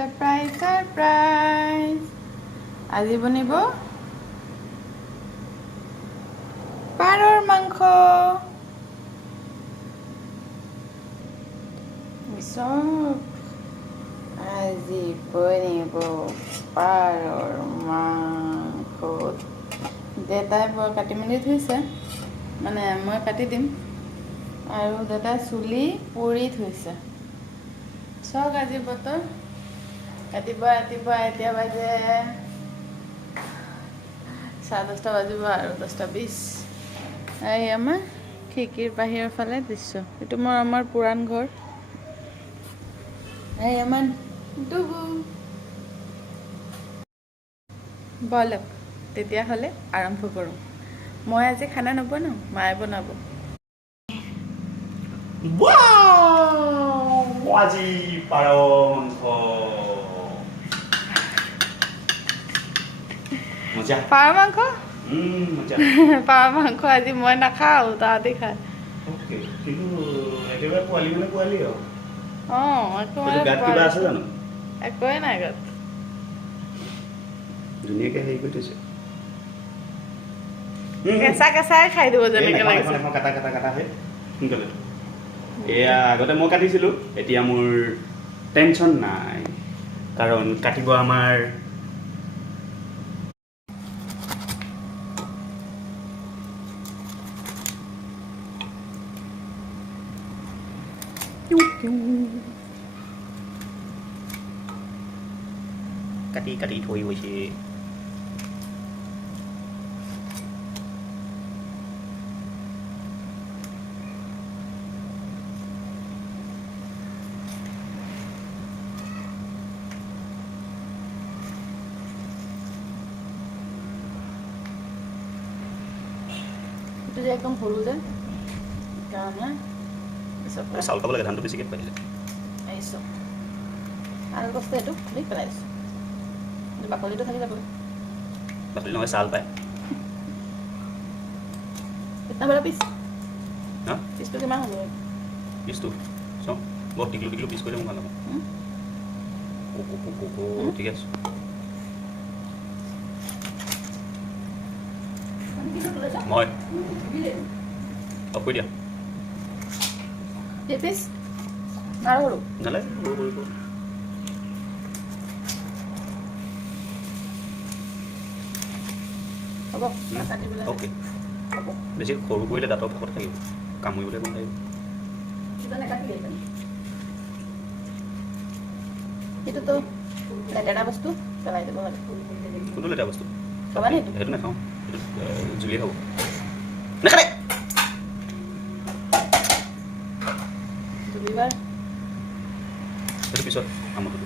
Surprise, surprise. আজি বনিব পাৰৰ মাংস। আজি বনিব পাৰৰ মাংস। দেউতাই বৰ কাটি মেলি থৈছে, মানে মই কাটি দিম, আৰু দেউতাই চুলি পুৰি থৈছে। চাওক আজি বতৰ, ৰাতিপুৱা এতিয়া বাজে 10:30 বাজিব আৰু 10:20। এই আমাৰ খিৰিকীৰ বাহিৰৰ ফালে দৃশ্য। এইটো আমাৰ পুৰাণ ঘৰ। এই আমাৰ ডুবু। বলক তেতিয়াহ'লে আৰম্ভ কৰোঁ। মই আজি খানা নবনাওঁ, মায়ে বনাব। আজি পাৰ মাংস। মজা। পাৰ মাংস? মজা। পাৰ মাংস আজি মই নাখাওঁ, তাহাঁতি খায়। কিন্তু একেবাৰে পোৱালি মানে পোৱালি আৰু। একেবাৰে গাত কিবা আছে জানো? একোৱে নাই গাত। ধুনীয়াকৈ হেৰি কৰি থৈছে। কেঁচাই খাই দিব যেনেকৈ লাগিছে। কাটা হয় সোনকালে। এয়া আগতে মই কাটিছিলোঁ, এতিয়া মোৰ টেনশ্যন নাই, কাৰণ কাটিব আমাৰ কাটি থৈ গৈছে। এইটো যে একদম সৰু যে কাৰণে চাউল খাব লাগে, ধানটো বেছিকৈ পাৰিলে। আহিছোঁ আৰু কষ্ট এইটো খুলি পেলাইছোঁ। বাকলিটো থাকি যাব, বাকলি নহয়, চাউল পায়। কিমান বৰা পিছ? হা? পিছটো কিমান হ'ব? পিছটো চাওঁ, বৰ টিকলো পিছ কৰিলে মই ভাল নাপাওঁ। ঠিক আছে। মই অফ কৰি দিয়া। পিছ আৰু সৰু নালাগে, হ'ব কাটি পেলাই অ'কে। হ'ব। বেছি সৰু কৰিলে দাঁতৰ পকত থাকিব, কামুৰিবলৈ মন থাকিব। সেইটোতো লেতেৰা বস্তু পেলাই দিব লাগে। কোনটো লেতেৰা বস্তু? খাবা নি? সেইটো নাখাওঁ, সেইটো জুলিয়ে খাব। নাখালে দুবিবাৰ সেইটো পিছত আমটো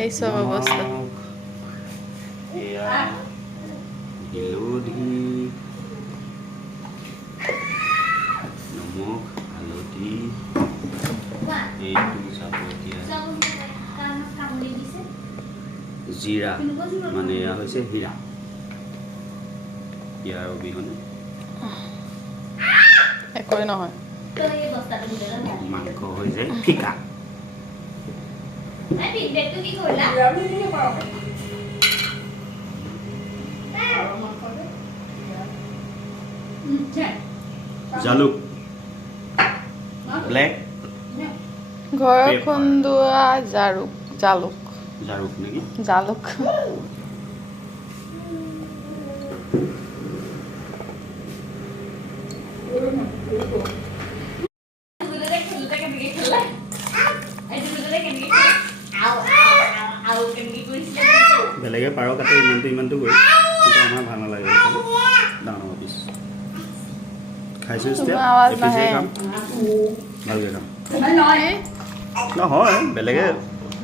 এই চব অৱস্থা। এয়া হালধি, নমখ, হালধি, এইটো চাবতীয়া জিৰা, মানে এয়া হৈছে হীৰা। ইয়াৰ অবিহনে একোৱে নহয়। মাংস হৈ যায় ফিকা। জালুক, ব্লেক ঘৰত খুন্দোৱা জালুক নেকি? জালুক। বেলেগে পাৰ কাটে ইমানটো গৈ, কিন্তু আমাৰ ভাল নালাগে। ডাঙৰ পিচ খাইছোঁ, এপিচে খাম, ভালকৈ খাম। নহয়, বেলেগে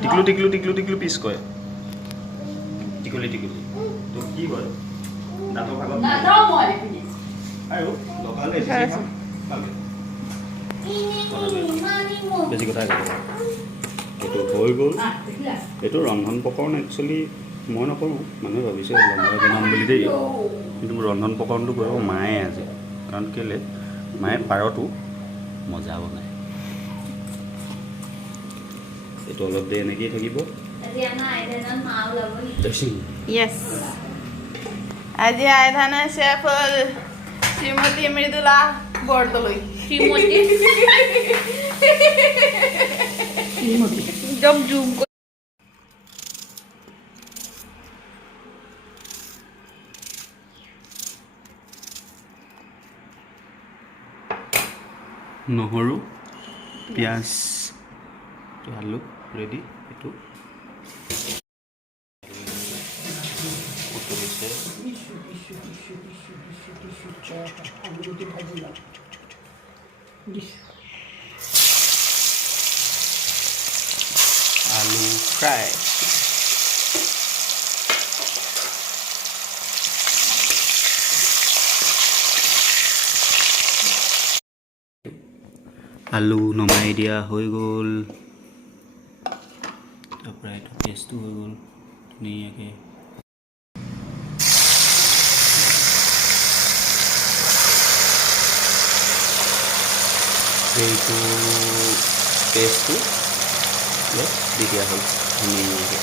টিকলু পিচ কয়, টিকলি তো কি কয় দাঁতৰ ভাগত আৰু লগালে খাম ভালকৈ। বেছি কথা কৈছে। এইটো হৈ গ'ল। এইটো ৰন্ধন প্ৰকৰণ একচুৱেলি মই নকৰোঁ, মানুহে ভাবিছে মই বনাম বুলি দেই, কিন্তু ৰন্ধন প্ৰকৰণটো কৰিব মায়ে আজি। কাৰণ কেলৈ মায়ে পাৰটো মজা বনায়। এইটো অলপ দেৰি এনেকেই থাকিব। য়েছ, আজি আইধানৰ চেফ হ'ল শ্ৰীমতী মৃদুলা বৰদলৈ। একদম জুম নহৰু, পিঁয়াজ, আলু ৰেডি। এইটো আলু ফ্ৰাই। আলু নমাই দিয়া হৈ গ'ল। তাৰপৰা এইটো পেষ্টটো হৈ গ'ল ধুনীয়াকৈ। এইটো পেষ্টটো ইয়াত দি দিয়া হ'ল ধুনীয়াকৈ।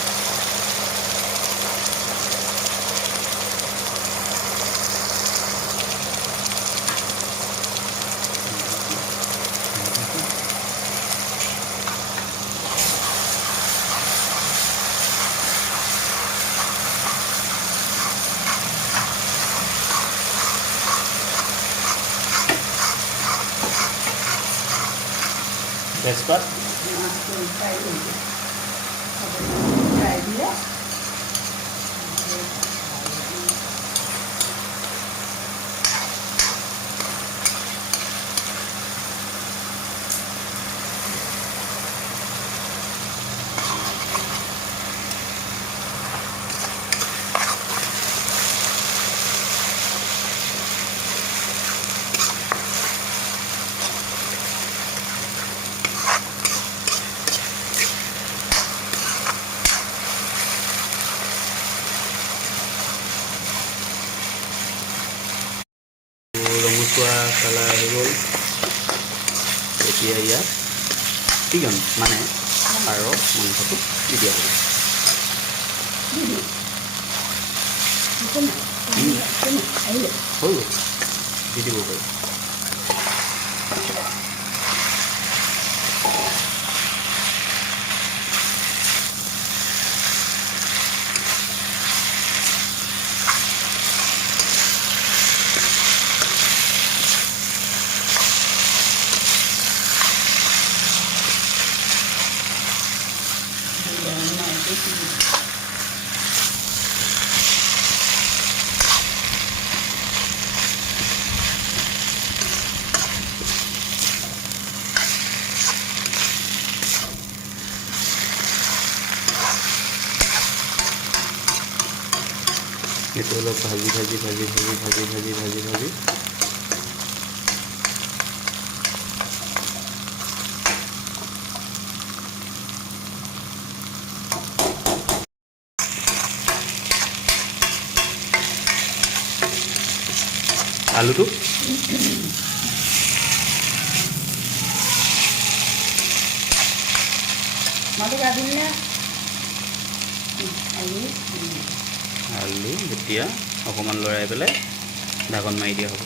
তেজপাত ৰঙচুৱা কালাৰ হৈ গ'ল। এতিয়া ইয়াত চিকেন মানে পাৰ মাংসটো দি দিয়া হ'ব। হৈ গ'ল, দি দিব পাৰি। এইটো অলপ ভাজি ভাজি ভাজি ভাজি ভাজি ভাজি ভাজি ভাজি আলুটো আলু যেতিয়া অকণমান লৰাই পেলাই ঢাকন মাৰি দিয়া হ'ব।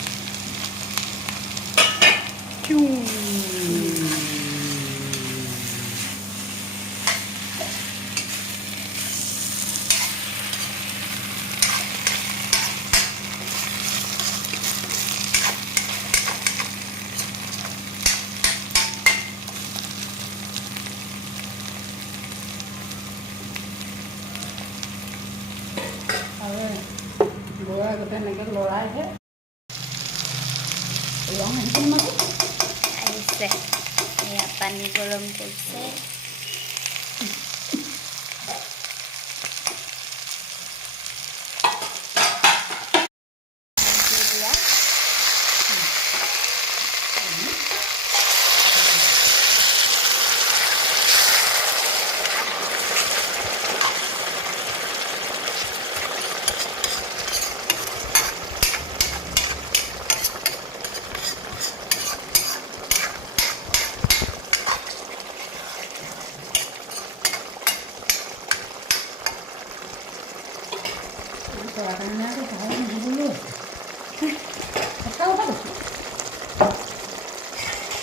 এনেকৈ লৰাইহে আহিছে, এয়া পানী গৰম কৰিছে।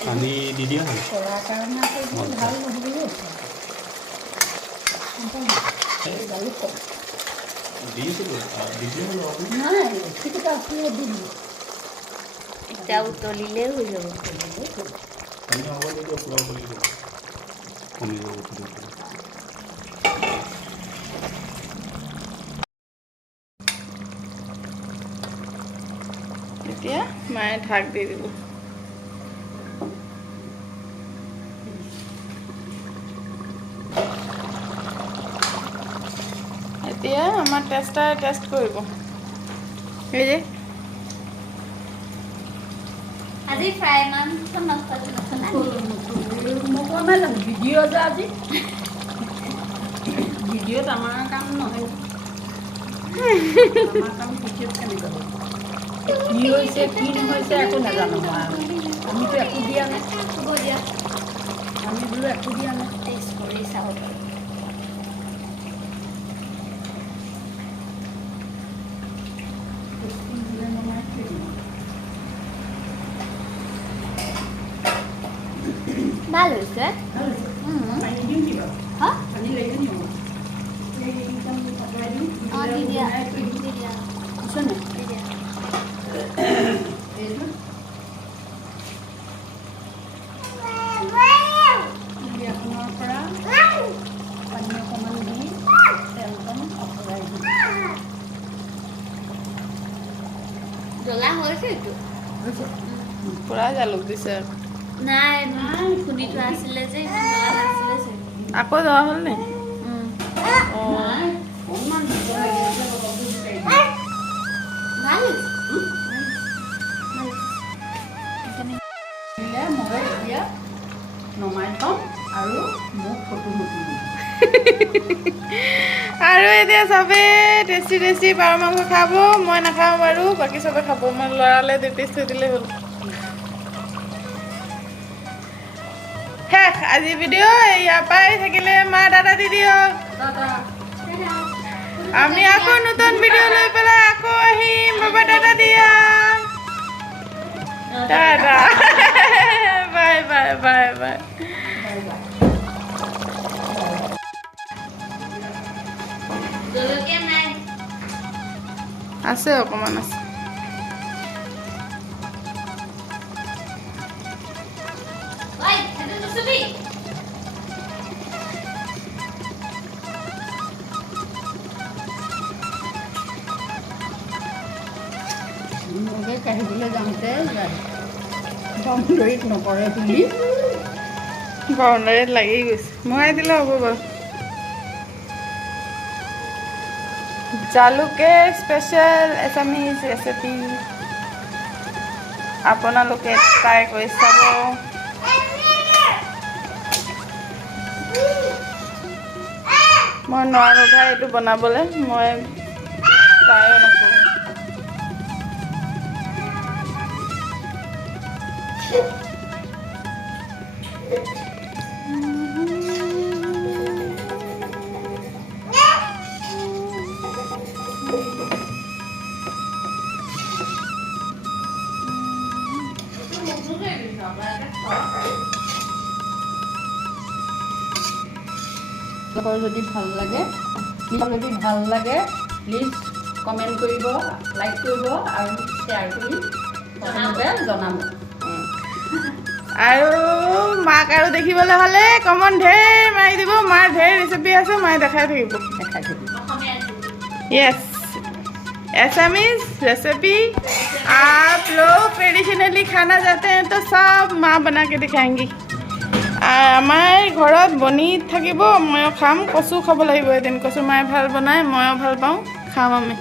পানী দি দিয়া হ'ল দিছিলোঁ এতিয়া উতলিলেই হৈ যাব। পানী হ'ব তেতিয়া পোলাও কৰি দিব কমি যাব এতিয়া মায়ে ঢাক দি দিব। এতিয়া আমাৰ টেষ্টাৰে টেষ্ট কৰিব। এই যে আজি ফ্ৰাই মাংস নখোৱা ভিডিঅ' যে আজি ভিডিঅ'ত আমাৰ কাম নহয়। আমাৰ কাম ভিডিঅ'ত কেনেকৈ হ'ব? কি হৈছে কি নহৈছে একো নাজানো আমিতো একো দিয়া নাই। হ'ব দিয়া, আমি বোলো একো দিয়া নাই। টেষ্ট কৰি চাব পাৰোঁ। ভাল হৈছে। পানী দিওঁ কি বাৰু? হা? পানী লাগিব নি মোক? অঁ দি দিয়া, দি দিয়া, আছে নাই? দি দিয়া। এইটো বিয়াখনৰ পৰা পানী অকণমান দি তেলকণ অকৰাই দিম। জ্বলা হৈছে এইটো? পুৰা জালুক দিছে। নাই নাই, খুন্দি থোৱা আছিলে যে ইমান জ্বলা নাছিলে চাগে। আকৌ যোৱা হ'ল নি? অঁ অকণমান দিব লাগে যে অলপ বিচাৰি দিম। ভাল হৈছে। দিলে মই এতিয়া নমাই থ'ম আৰু মোক ফটো মুঠিম। আৰু এতিয়া চবেই টেষ্টি টেষ্টি পাৰ মাংস খাব। মই নাখাওঁ বাৰু, বাকী চবে খাব। মই ল'ৰালে 2 পিচ থৈ দিলেই হ'ল। শেষ আজি ভিডিঅ'। ইয়াৰ পৰাই থাকিলে মা দাদা দি দিয়ক। আমি আকৌ নতুন ভিডিঅ' লৈ পেলাই আকৌ আহিম। বাবা দাদা দিয়া। দাদা বাই বাই বাই বাই। জলকীয়া নাই। আছে অকণমান আছে। ঐ, সেইটো নুচুবি। মোকে কাঢ়িবলৈ যাওঁতে বাউণ্ডৰীত নপৰে বুলি বাউণ্ডাৰীত লাগি গৈছে। মই দিলে হ'ব বাৰু। জালুকে স্পেচিয়েল এছামিজ ৰেচিপি আপোনালোকে ট্ৰাই কৰি চাব। মই নোৱাৰোঁ ভাই এইটো বনাবলৈ, মই ট্ৰাইও নকৰোঁ। যদি ভাল লাগে প্লিজ কমেণ্ট কৰিব, লাইক কৰিব আৰু শ্বেয়াৰ কৰি জনাব। আৰু মাক আৰু দেখিবলৈ হ'লে কমন ঢেৰ মাৰি দিব। মাৰ ঢেৰ ৰেচিপি আছে, মায়ে দেখাই থাকিব। দেখাই থাকিব। यस एसामीज रेसिपी आप लोग ट्रेडिशनली खाना चाहते हैं तो सब माँ बना के दिखाएंगी। আমাৰ ঘৰত বনি থাকিব, ময়ো খাম। কচু খাব লাগিব এদিন। কচু মায়ে ভাল বনায়, ময়ো ভাল পাওঁ, খাম আমি।